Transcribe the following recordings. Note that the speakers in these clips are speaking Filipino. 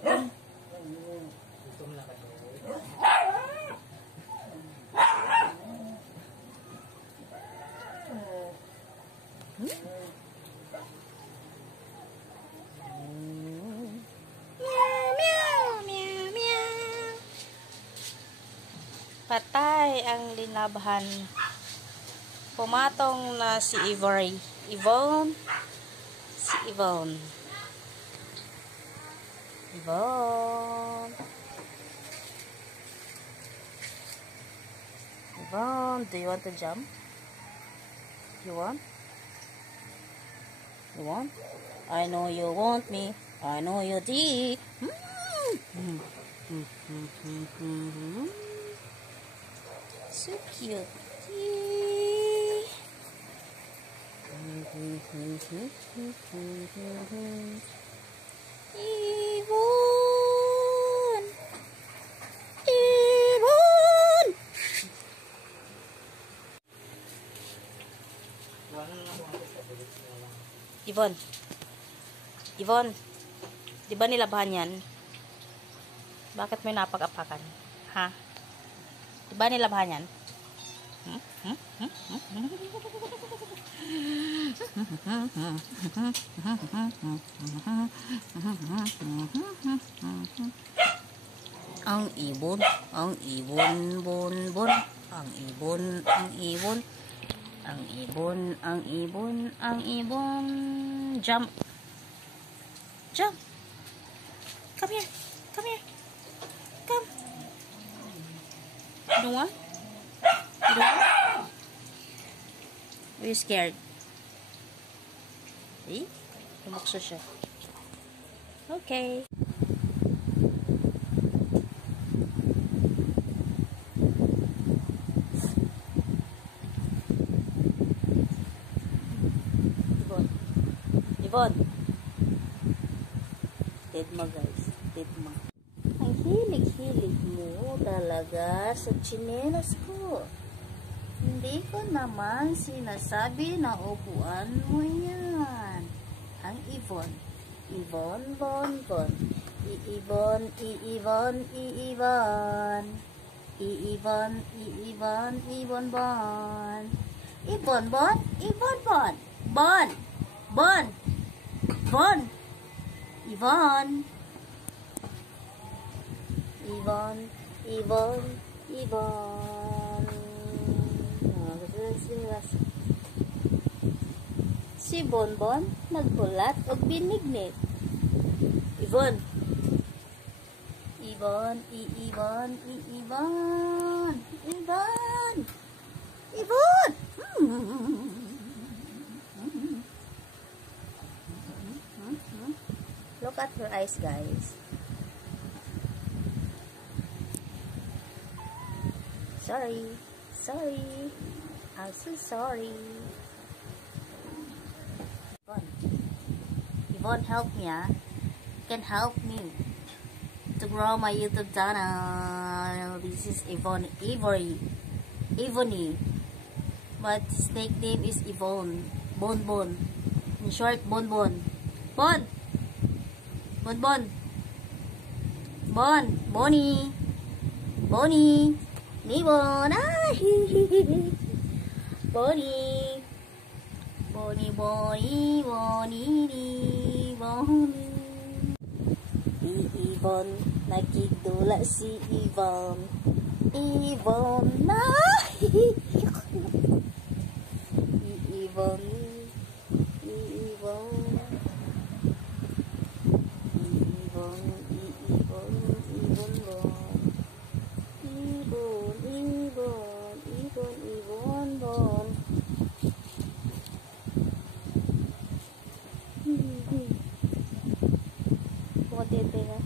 Gutom. Gutom na kayo. Patay ang linabhan. Pumatong na si Ivory. Yvonne. Si Yvonne. Yvonne. Yvonne, do you want to jump? You want? You want? I know you want me. I know you did. So cute. Yvonne! Yvonne! Yvonne. Yvonne. Di ba nilabahan yan? Bakit may napag-apakan? Ha? Di ba nilabahan yan? Ang ibon, ang ibon, bon, bon. Ang ibon, ang ibon. Ang ibon, ang ibon, ang ibon. Jump. Jump. Come here. Come here. Come. You don't want? You don't want? Are you scared? See? Tumakso siya. Okay. Yvonne. Dead mo guys. Dead mo. Ang hilig-hilig mo talaga sa tsinelas ko. Hindi ko naman sinasabi na upuan mo yan. Ang Yvonne. Yvonne, bon, bon. I-Yvonne, i-Yvonne, i-Yvonne. I-Yvonne, i-Yvonne, i-Yvonne, bon. Yvonne, bon, Yvonne, bon. Bon. Bon. Bon. Yvonne. Yvonne, Yvonne, Yvonne. Si Bonbon nagbulat og binignit. Yvonne. Yvonne, Yvonne, Yvonne. Yvonne. Yvonne. Look at her eyes, guys. Sorry. Sorry. I'm so sorry. Yvonne, help me, ah. You can help me to grow my YouTube channel. This is Yvonne Ivory. But snake name is Yvonne. Bonbon. In short, Bonbon. Bon. Bonbon. Bon. Bonnie. Bonnie. Nibon. Bonnie. Bonnie, Bonnie, Bonnie, Bonnie. Yvonne, nakidula si Yvonne. Yvonne na. Yvonne. Yvonne. Yvonne, Yvonne, Yvonne. Yvonne, Bon. Tete na.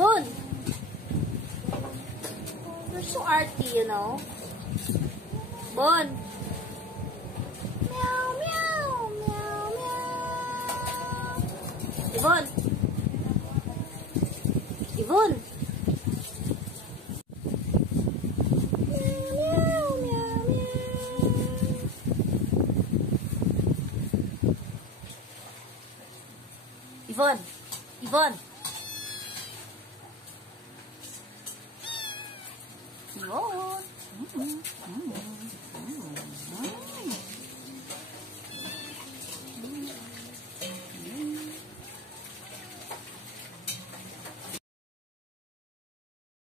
Yvonne! You're so arty, you know? Bon! Meow, meow, meow, meow. Yvonne! Yvonne! Meow, meow, meow, meow. Yvonne! Yvonne! Yvonne!